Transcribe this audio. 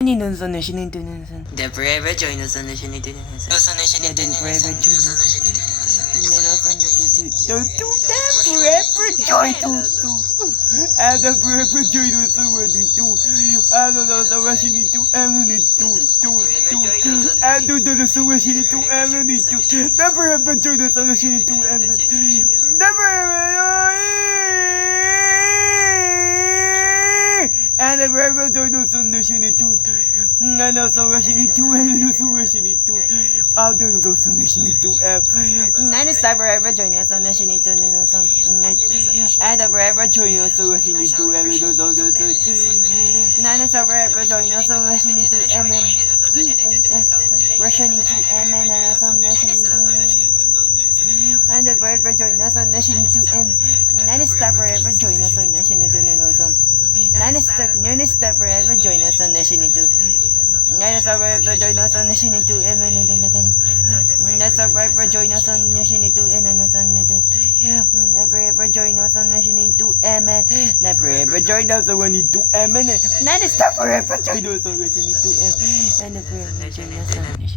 Never ever join us on the Shiny Never ever join us. Don't do that forever join us. And the forever join us when you do. I don't know so much you need to Emily do. And do the so much you need to Emily do. Never ever join us on the Shiny to Emily. Never ever. And never ever join us on the Shiny to. And also rushing into and also rushing into. I'll do those on the Shiny to and it's never ever join us on the Shiny to and never ever join us on the Shiny to and those on the None is ever ever join us on the Shiny to Russian into and us on the Shiny to. And the forever join us on the Shiny to none is never ever join us on the Shiny to and also. None is never ever join us on the Shiny to. Let's ever join us on the Shiny to Let's ever join us on the Shiny to Never ever join us on the Shiny to Never ever join us when you do None is never ever join us on the Shiny to and never ever join us on the